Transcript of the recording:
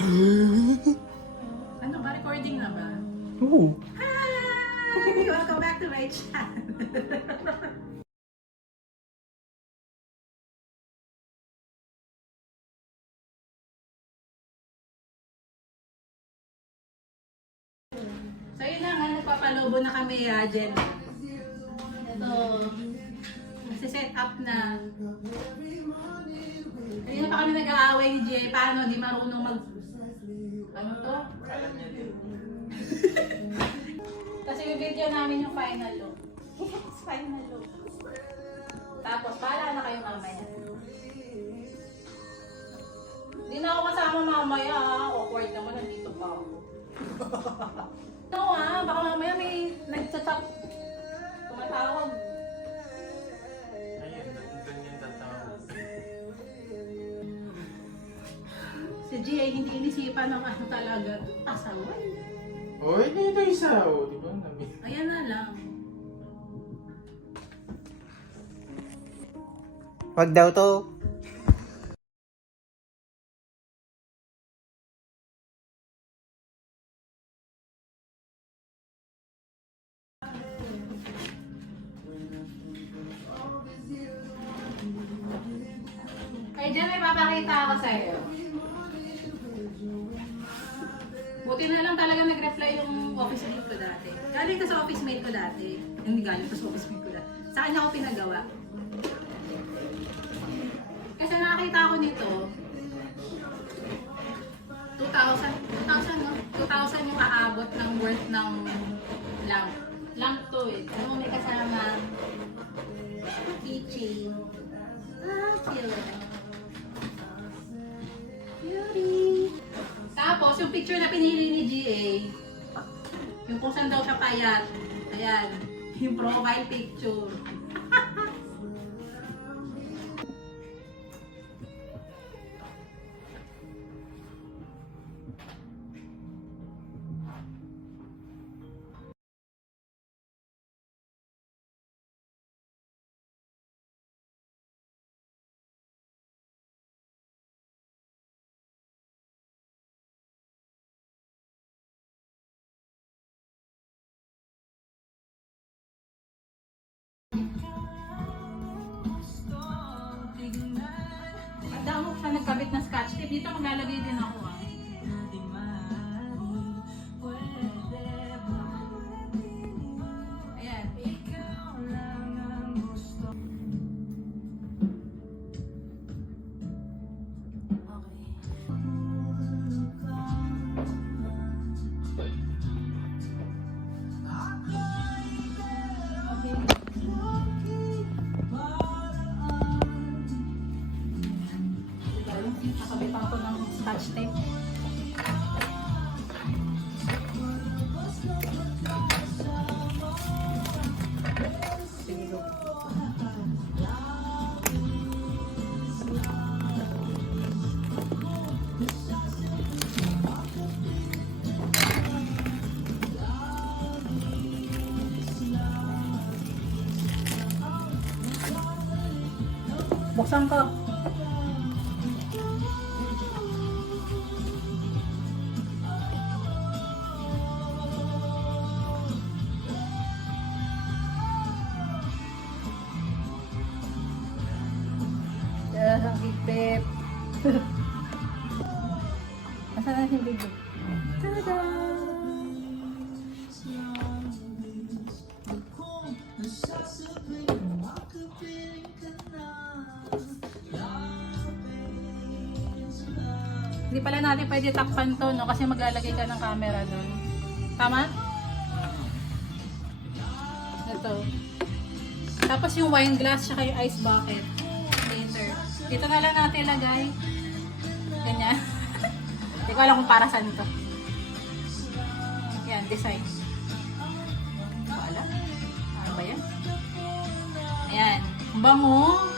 Ano ba? Recording na ba? Oo. Hi! Welcome back to my channel. So yun na nga, nagpapalobo na kami, Jen. Ito, nasi-set up na. Hindi na pa kami nag-aaway ni Jay. Paano? Di marunong mag... Ano to? Alam niya din. Kasi yung video namin yung final look. Yes, final look. Tapos, bahala na kayo mamaya. Hindi na ako kasama mamaya. Awkward naman, nandito pa ako. No baka mamaya may nag-chat-up. Tumatawag. Ayun, ganyan tatawag. Si G ay hindi inisipan ng ano talaga. Pasaway. Oh, hindi ito isa. Oh, di ba? Ayan na lang. Wag daw to. Ay, dyan may papakita ako sa'yo. Buti na lang talaga nag-reply yung office mate ko dati. Galing ka sa office mate ko dati. Hindi galing ka sa office mate ko dati. Sa kanya ako pinagawa. Kasi nakakita ako nito, 2,000 no? 2,000 yung aabot ng worth ng lamp. Lamp to eh. Ano may kasama keychain. Cute. Beauty. Tapos, yung picture na pinili ni GA, yung kung saan daw siya payat. Ayan. Yung profile picture. Ang damo ko na nagkabit na scotch tape. Dito maglalagay din ako Ayan. Nakabitan ko ng scotch tape. Buksan ko. Ang higpit. Asan na yung video? Tada! Hindi pala natin pwede takpan to, no? Kasi maglalagay ka ng camera doon. Tama? Ito. Tapos yung wine glass, tsaka yung ice bucket. Later. Dito na lang natin ilagay. Ganyan. Hindi ko alam kung para saan to. Yan, design. Wala. Ano ba yan? Ayan. Bango.